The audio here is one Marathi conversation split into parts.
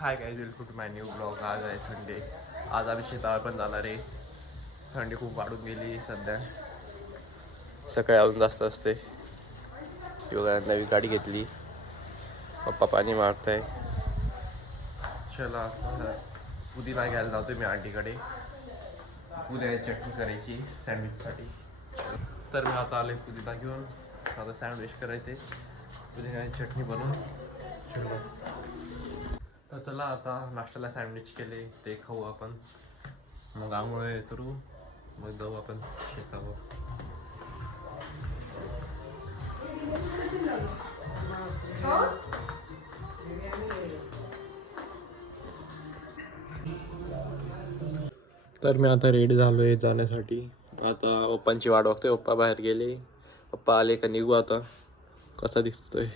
High guys, welcome to my new blog. आज आहे संडे. आज आम्ही शेतावर पण जाणार आहे. थंडी खूप वाढून गेली सध्या. सकाळी अजून जास्त असते. योगा नवी गाडी घेतली. पप्पा पाणी मारताय. चला पुदिना घ्यायला जातोय मी आंटीकडे. पुदिना चटणी करायची सँडविचसाठी. तर मी आता आले पुदिना घेऊन. आता सँडविच करायचे. पुदिन्याची चटणी बनवून. तर चला आता नाश्त्याला सँडविच केले ते खाऊ आपण. मग आंघोळ करू, मग जाऊ आपण शेतावर. तर मी आता रेडी झालोय जाण्यासाठी. आता पप्पांची वाट बघतोय. पप्पा बाहेर गेले. पप्पा आले का निघू आता. कसा दिसतोय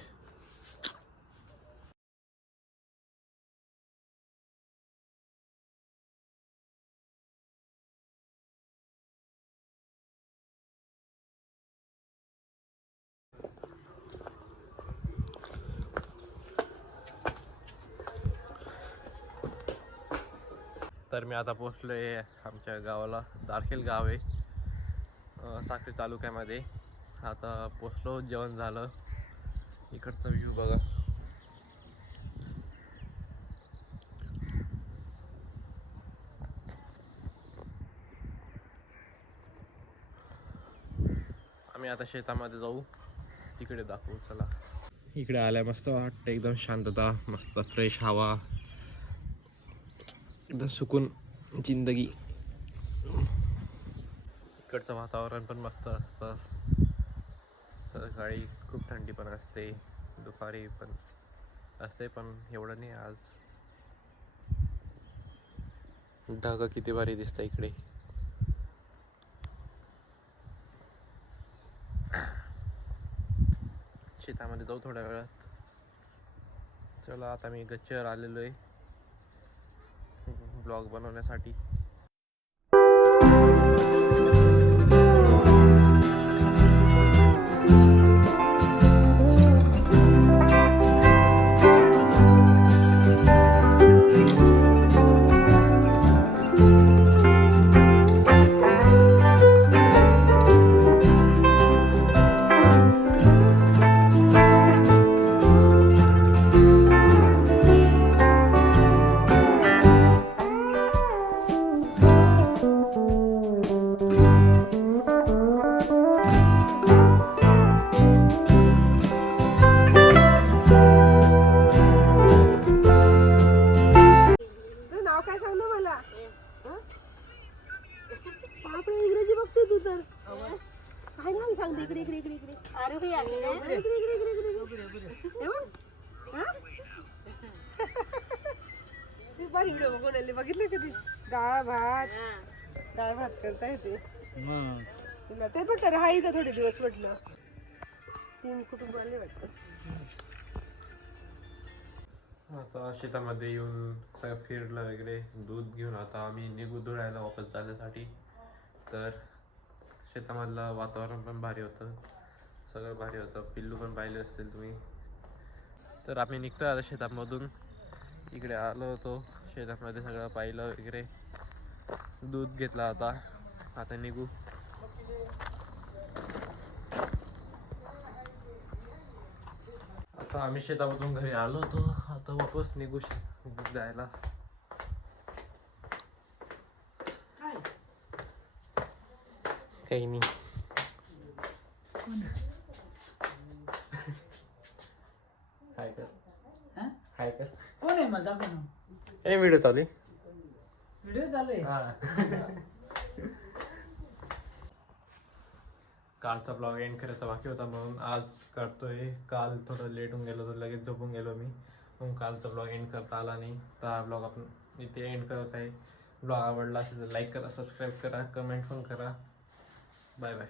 तर मी आता पोचलोय आमच्या गावाला. दारखेल गाव आहे, साक्री तालुक्यामध्ये. आता पोचलो, जेवण झालं. इकडचा व्ह्यू बघा. आम्ही आता शेतामध्ये जाऊ, तिकडे दाखवू. चला. इकडे आल्या मस्त वाटतं, एकदम शांतता, मस्त फ्रेश हवा, एकदम सुकून जिंदगी. इकडचं वातावरण पण मस्त असतं. सकाळी खूप थंडी पण असते, दुपारी पण असते, पण एवढं नाही आज. ढग किती भारी दिसतं इकडे. शेतामध्ये जाऊ थोड्या वेळात. चला आता मी गच्चीवर आलेलो आहे ब्लॉग बनवण्यासाठी. इंग्रजी बघते तू तर. काय नाव सांगते? इकडे इकडे इकडे इकडे. अरे इकडे इकडे इकडे व्हिडिओ बघून आले. बघितले कधी? डाळ भात करता येते तुला. ते म्हटलं रे, हा इथं थोडे दिवस म्हटलं. 3 कुटुंब आले वाटतं. आता शेतामध्ये येऊन फिरलं वगैरे, दूध घेऊन आता आम्ही निघू धुळ्याला वापस जाण्यासाठी. तर शेतामधलं वातावरण पण भारी होतं, सगळं भारी होतं. पिल्लू पण पाहिले असतील तुम्ही. तर आम्ही निघतोय आता शेतामधून. इकडे आलो होतो शेतामध्ये, सगळं पाहिलं वगैरे, दूध घेतला. आता निघू. आता आम्ही शेतामधून घरी आलो होतो. आता वापस निघू जायला. काही नाही. हाय कर. हाय कर. कोण आहे? मजा कोण? ए व्हिडिओ चालू आहे. व्हिडिओ चालू आहे. कालचा ब्लॉग एंड करायचा बाकी होता, म्हणून आज करतोय. काल थोडं लेट होऊन गेलो, तर लगेच झोपून गेलो मी, म्हणून कालचा ब्लॉग एंड करता आला नाही. तर हा ब्लॉग आपण इथे एंड करत आहे. ब्लॉग आवडला असेल तर लाईक करा, सबस्क्राईब करा, कमेंट पण करा. Bye bye.